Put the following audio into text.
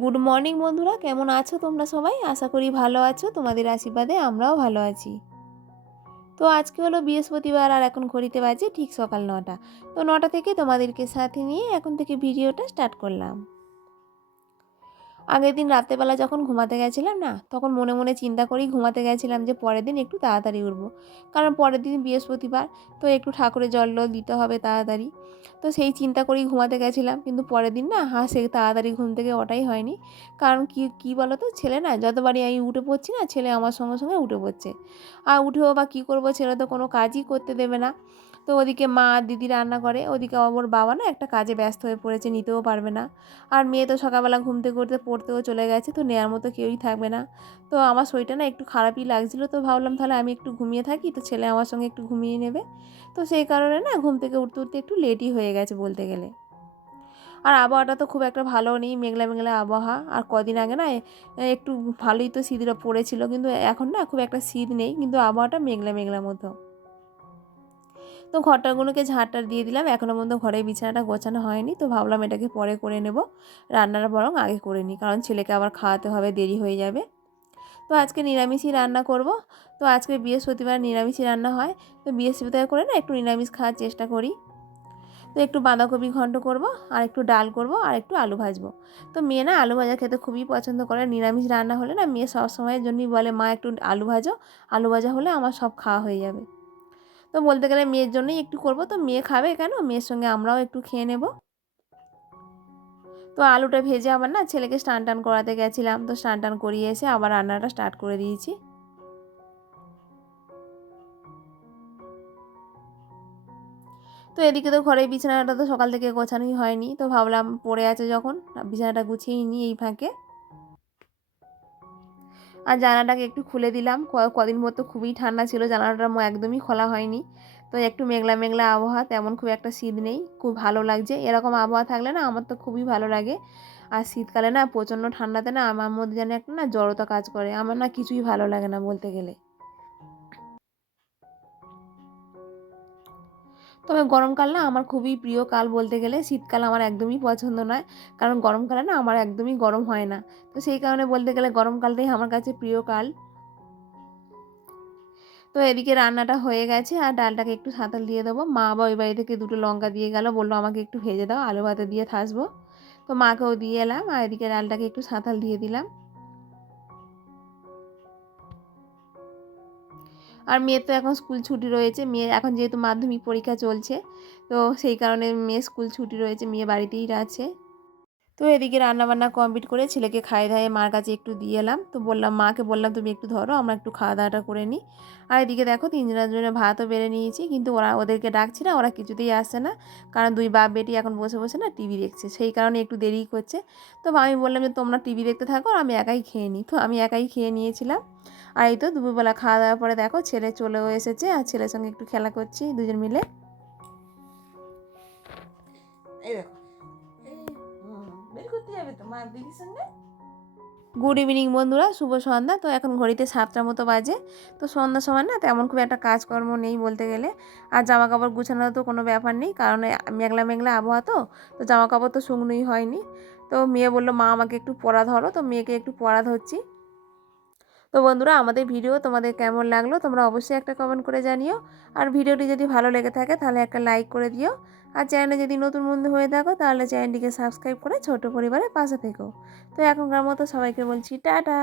Good morning বন্ধুরা, কেমন আছো তোমরা সবাই? আশা করি ভালো আছো। তোমাদের আশীর্বাদে আমরাও ভালো আছি। তো আজকে হলো বৃহস্পতিবার আর এখন ঘড়িতে বাজে ঠিক সকাল 9টা। তো 9টা থেকে তোমাদেরকে সাথে নিয়ে এখন থেকে ভিডিওটা স্টার্ট করলাম। আগের দিন রাত্রেবেলা যখন ঘুমাতে গেছিলাম না, তখন মনে মনে চিন্তা করেই ঘুমাতে গেছিলাম যে পরের দিন একটু তাড়াতাড়ি উঠবো, কারণ পরের দিন বৃহস্পতিবার, তো একটু ঠাকুরের জল দিতে হবে তাড়াতাড়ি। তো সেই চিন্তা করেই ঘুমাতে গেছিলাম, কিন্তু পরের দিন না সে তাড়াতাড়ি ঘুম থেকে ওঠাই হয়নি। কারণ কি কি বলো তো, ছেলে না যতবারই আমি উঠে পড়ছি না, ছেলে আমার সঙ্গে সঙ্গে উঠে পড়ছে। আর উঠেও বা কী করবো, ছেলে তো কোনো কাজই করতে দেবে না। তো ওদিকে মা দিদি রান্না করে, ওদিকে ওর বাবা না একটা কাজে ব্যস্ত হয়ে পড়েছে, নিতেও পারবে না। আর মেয়ে তো সকালবেলা ঘুম থেকে উঠতে পড়তেও চলে গেছে, তো নেওয়ার মতো কেউই থাকবে না। তো আমার শরীরটা না একটু খারাপই লাগছিলো, তো ভাবলাম তাহলে আমি একটু ঘুমিয়ে থাকি, তো ছেলে আমার সঙ্গে একটু ঘুমিয়ে নেবে। তো সেই কারণে না ঘুম থেকে উঠতে উঠতে একটু লেটই হয়ে গেছে বলতে গেলে। আর আবহাওয়াটা তো খুব একটা ভালো নেই, মেঘলা মেঘলা আবহাওয়া। আর কদিন আগে না একটু ভালোই তো শীতটা পড়েছিল, কিন্তু এখন না খুব একটা শীত নেই, কিন্তু আবহাওয়াটা মেঘলা মেঘলা মতো। তো ঘরটাগুলোকে ঝাড়টার দিয়ে দিলাম, এখনও পর্যন্ত ঘরের বিছানাটা গোছানো হয়নি, তো ভাবলাম এটাকে পরে করে নেব। রান্নাটা বরং আগে করে নিই, কারণ ছেলেকে আবার খাওয়াতে হবে, দেরি হয়ে যাবে। তো আজকে নিরামিষই রান্না করব। তো আজকে বৃহস্পতিবার নিরামিষই রান্না হয়। তো বৃহস্পতিবার করে না একটু নিরামিষ খাওয়ার চেষ্টা করি। তো একটু বাঁধাকপি ঘন্ট করব, আর একটু ডাল করব, আর একটু আলু ভাজবো। তো মেয়ে না আলু ভাজা খেতে খুবই পছন্দ করে। নিরামিষ রান্না হলে না মেয়ে সবসময়ের জন্যই বলে, মা একটু আলু ভাজো, আলু ভাজা হলে আমার সব খাওয়া হয়ে যাবে। তো বলতে গেলে মেয়ের জন্যই একটু করব, তো মেয়ে খাবে কেন, মেয়ের সঙ্গে আমরাও একটু খেয়ে নেব। তো আলুটা ভেজে আবার না ছেলেকে স্নান টান করাতে গেছিলাম, তো স্নান টান করিয়ে এসে আবার রান্নাটা স্টার্ট করে দিয়েছি। তো এদিকে তো ঘরের বিছানাটা তো সকাল থেকে গোছানোই হয়নি, তো ভাবলাম পড়ে আছে যখন, বিছানাটা গুছিয়ে নিই এই ফাঁকে। আর জানালাটাকে একটু খুলে দিলাম, কদিন পর তো খুবই ঠান্ডা ছিল, জানালাটা একদমই খোলা হয়নি। তো একটু মেঘলা মেঘলা আবহাওয়া, তেমন খুব একটা শীত নেই, খুব ভালো লাগছে। এরকম আবহাওয়া থাকলে না আমার তো খুবই ভালো লাগে। আর শীতকালে না প্রচণ্ড ঠান্ডাতে না আমার মধ্যে যেন একটা না জড়তা কাজ করে, আমার না কিছুই ভালো লাগে না বলতে গেলে। তবে গরমকাল না আমার খুবই প্রিয় কাল বলতে গেলে, শীতকাল আমার একদমই পছন্দ নয়। কারণ গরমকালে না আমার একদমই গরম হয় না। তো সেই কারণে বলতে গেলে গরমকালটাই আমার কাছে প্রিয় কাল। তো এদিকে রান্নাটা হয়ে গেছে, আর ডালটাকে একটু সাঁতাল দিয়ে দেবো। মা আবার ওই বাড়ি থেকে দুটো লঙ্কা দিয়ে গেল, বললো আমাকে একটু ভেজে দাও, আলু ভাতে দিয়ে থাসবো। তো মাকেও দিয়ে এলাম, আর এদিকে ডালটাকে একটু সাঁতাল দিয়ে দিলাম। আর মেয়ের তো এখন স্কুল ছুটি রয়েছে, মেয়ে এখন যেহেতু মাধ্যমিক পরীক্ষা চলছে, তো সেই কারণে মেয়ের স্কুল ছুটি রয়েছে, মেয়ে বাড়িতেই আছে। তো এদিকে রান্নাবান্না কমপ্লিট করে ছেলেকে খাইয়ে দাইয়ে মার কাছে একটু দিয়ে এলাম। তো বললাম, মাকে বললাম তুমি একটু ধরো, আমরা একটু খাওয়া দাওয়াটা করে নিই। আর এদিকে দেখো তিনজনের জন্য ভাতও বেড়ে নিয়েছি, কিন্তু ওদেরকে ডাকছি না, ওরা কিছুতেই আসছে না। কারণ দুই বাপ বেটি এখন বসে বসে না টিভি দেখছে, সেই কারণে একটু দেরিই করছে। তো আমি বললাম যে তোমরা টিভি দেখতে থাকো, আমি একাই খেয়ে নিই। তো আমি একাই খেয়ে নিয়েছিলাম। আর এই তো দুপুরবেলা খাওয়া দাওয়ার পরে দেখো ছেলে চলেও এসেছে, আর ছেলের সঙ্গে একটু খেলা করছি দুজন মিলে। এই দেখো, বের করতে যাবে তো মা দিদির সঙ্গে। গুড ইভিনিং বন্ধুরা, শুভ সন্ধ্যা। তো এখন ঘড়িতে 7টার মতো বাজে। তো সন্ধ্যার সময় না তেমন খুব একটা কাজকর্ম নেই বলতে গেলে। আর জামা কাপড় গুছানোর তো কোনো ব্যাপার নেই, কারণ মেঘলা মেঘলা আবহাওয়া, তো জামা কাপড় তো শুকনোই হয়নি। তো মেয়ে বললো, মা আমাকে একটু পড়া ধরো, তো মেয়েকে একটু পড়া ধরছি। তো বন্ধুরা, আমাদের ভিডিও তোমাদের কেমন লাগলো তোমরা অবশ্যই একটা কমেন্ট করে জানিও। আর ভিডিওটি যদি ভালো লেগে থাকে তাহলে একটা লাইক করে দিও। আর চ্যানেলে যদি নতুন বন্ধু হয়ে থাকো তাহলে চ্যানেলটিকে সাবস্ক্রাইব করে ছোট পরিবারের পাশে থেকো। তো এখনকার মতো সবাইকে বলছি টাটা।